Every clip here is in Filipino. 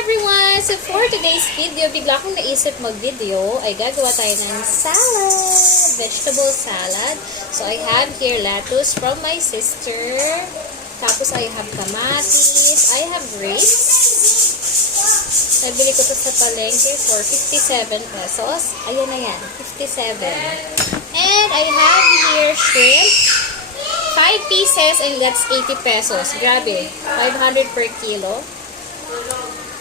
everyone! So for today's video, bigla akong naisip mag-video ay gagawa tayo ng salad, vegetable salad. So I have here lettuce from my sister. Tapos I have kamatis. I have grapes. Nabili ko to sa palengke for 57 pesos. Ayan na yan, 57. And I have here shrimp. 5 pieces and that's 80 pesos. Grabe, 500 per kilo.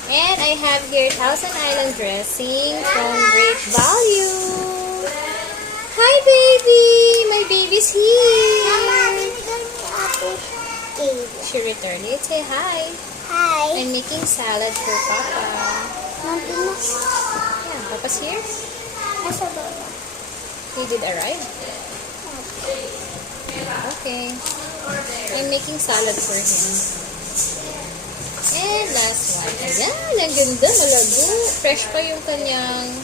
And I have here Thousand Island dressing from Great Value. Hi, baby! My baby's here. She returned it. Say hi. Hi. I'm making salad for Papa. Yeah, Papa's here. Nasa baba. He did arrive. Okay. I'm making salad for him. And last one. Ayan, ang ganda, malago. Fresh pa yung kanyang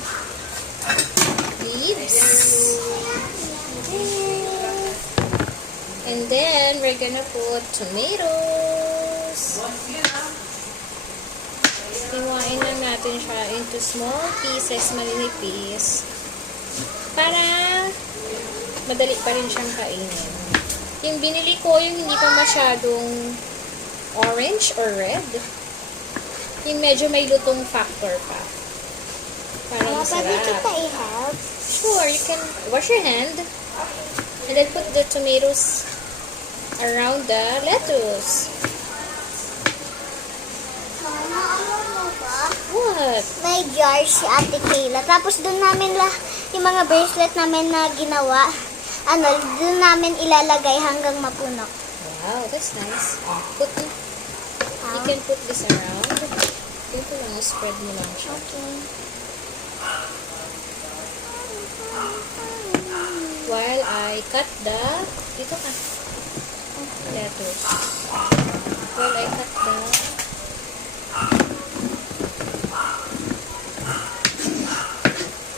leaves. And then, we're gonna put tomatoes. Iwain lang natin siya into small pieces, malinipis. Para madali pa rin siyang kainin. Yung binili ko, yung hindi pa masyadong orange or red. Yung medyo may lutong factor pa. Para Pwede kita masarap. i-help? Sure, you can wash your hand. And then put the tomatoes around the lettuce. Mama, alam mo ba? What? May jar si Ate Kayla. Tapos doon namin yung mga bracelet namin na ginawa, doon namin ilalagay hanggang mapuno. Wow, that's nice. You can put this around. Dito lang, spread mo lang siya. Okay. While I cut the, dito ka, lettuce. While I cut the,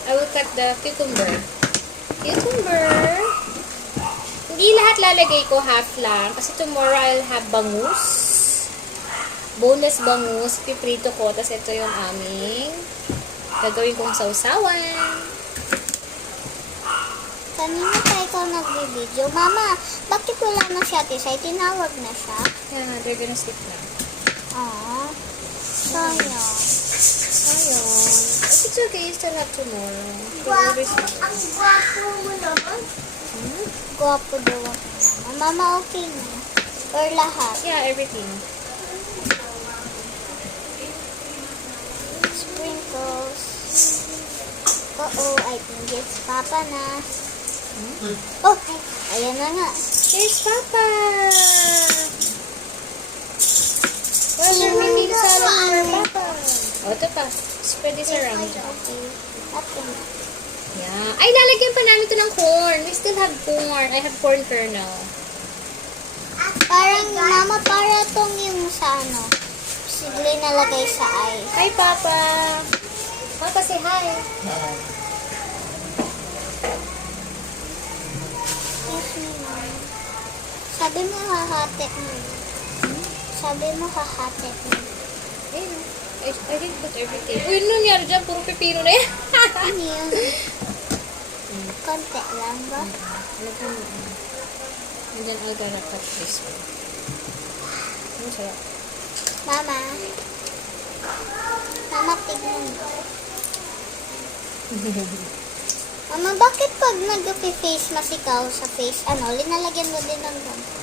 I will cut the cucumber. Cucumber! Hindi lahat lalagay ko, half lang. Kasi tomorrow I'll have bangus. Boneless bangus. Piprito ko. Tapos ito yung aming gagawin kong sausawan. Kanina pa ikaw nag-video. Mama, bakit wala na si Ate Sai? Tinawag na siya. Yeah, they're gonna sleep now. Aww. Sayang. Ayun. It's okay. You still have tomorrow. You'll always Ang gwapo mo naman. Gwapo daw ako, Mama. Mama, okay na. Or lahat. Yeah, everything. Sprinkles. I think it's Papa na. Oh, ayan na nga. Here's Papa! Where's your making salad for Papa? O, ito pa. Spread this around. Okay. Ate na. Yeah. Ay, lalagyan pa namin ito ng corn. We still have corn. I have corn kernel. Parang, Mama, para tong yung sa Sigli nalagay sa ice. Hi, Papa! Papa, say hi! Excuse me, Mama. Sabi mo hahati mo. Sabi mo hahati mo. Ayun. I didn't put everything. Uy, ano nangyari dyan? Puro pipino na yan. Ano yun? Konti lang ba? And then I'm gonna cut this one. Ano sarap? Mama. Mama, tignan mo. Mama, bakit pag nag-face mask ikaw sa face, linalagyan mo din ng ganito?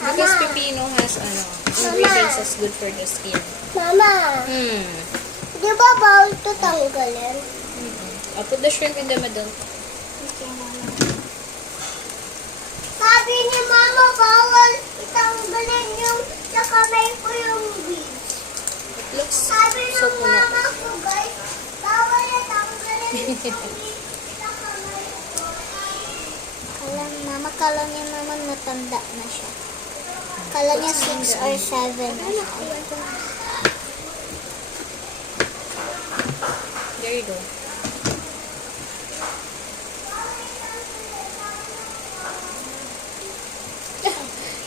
Because pipino has, ingredients that's good for the skin. Mama, di ba bawal ito tanggalin? I'll put the shrimp in the middle. Okay, Mama. Sabi ni Mama, bawal itanggalin yung sa kamay ko yung beads. It looks Sabi so ng puno. Mama ko, guys, bawal itanggalin yung beads sa kamay ko. Kala niya Mama natanda na siya. Kala niya 6 or 7 na siya. There you go.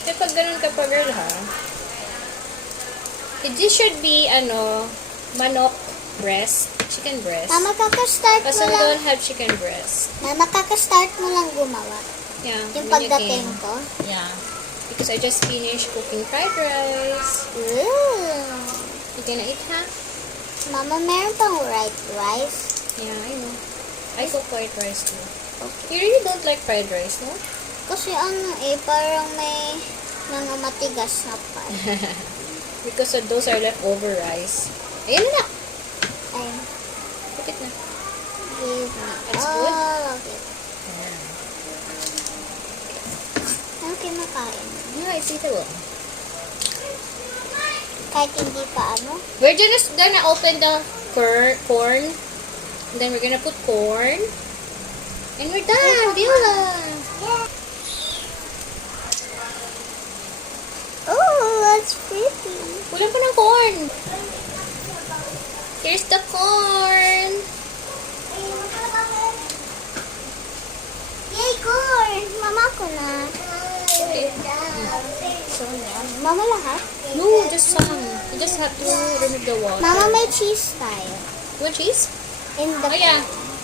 Kapag ganun ka pa, girl, ha? This should be, manok breast. Chicken breast. Mama, kakastart Kasi mo we lang. don't have chicken breast. Mama, kakastart mo lang gumawa. Yeah. Yung when you pagdating came. ko. Yeah. Because I just finished cooking fried rice. Ooh. You gonna eat, huh? Mama, meron pang white rice. Yeah, I know. I cook white rice too. You really don't like fried rice, no? Kasi parang may mga matigas na pa. Because those are leftover rice. Ayan na. Ay, Kapit na. give me. That's good? Okay. Yeah. Ano kinakain? Yeah, it's eatable. Kahit hindi pa We're just gonna open the corn. And then we're gonna put corn. And we're done. Dila. Oh, that's pretty. Kulang pa ng corn. Here's the corn. Yay, corn! Mama ko na. So, yan. Mama lahat? No, just some. You just have to remove the water. Mama, may cheese tayo. Want cheese? In the Oh yeah.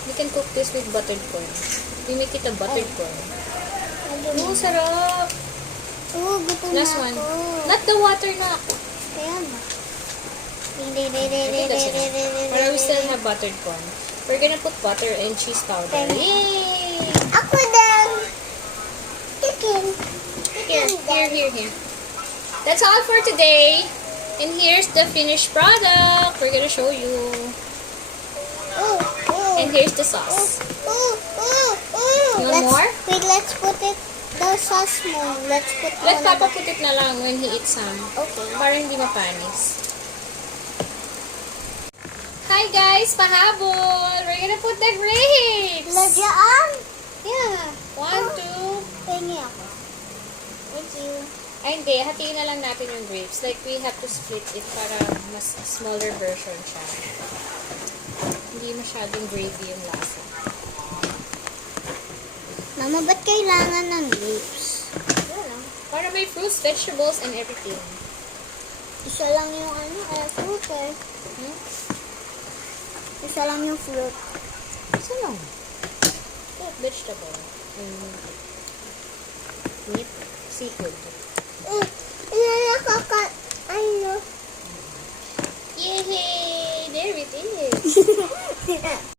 We can cook this with buttered corn. We make it a buttered corn. Oh, sarap. Oo, gutom Last na one. ako. Not the water na. Kaya na. I think that's enough. Para we still have buttered corn. We're gonna put butter and cheese powder. Yay! Ako din. Chicken. Here. That's all for today. And here's the finished product. We're gonna show you. And here's the sauce. You want more? Wait, let's put it, the sauce mo. Let's put Let muna Papa the- put it na lang when he eats some. Okay. Para hindi mapanis. Hi guys! Pahabol! We're gonna put the grapes! Ladyaan? Yeah. 1, 2. Pengi ako. Thank you. Ay, hindi. Hatiin na lang natin yung grapes. Like, we have to split it para mas smaller version siya. Hindi masyadong gravy yung lasa. Mama, ba't kailangan ng grapes? Para may fruits, vegetables, and everything. Isa lang yung fruit eh. Hmm? Isa lang yung fruit. Isa lang. Vegetable. And meat, seafood. Yay! There it is!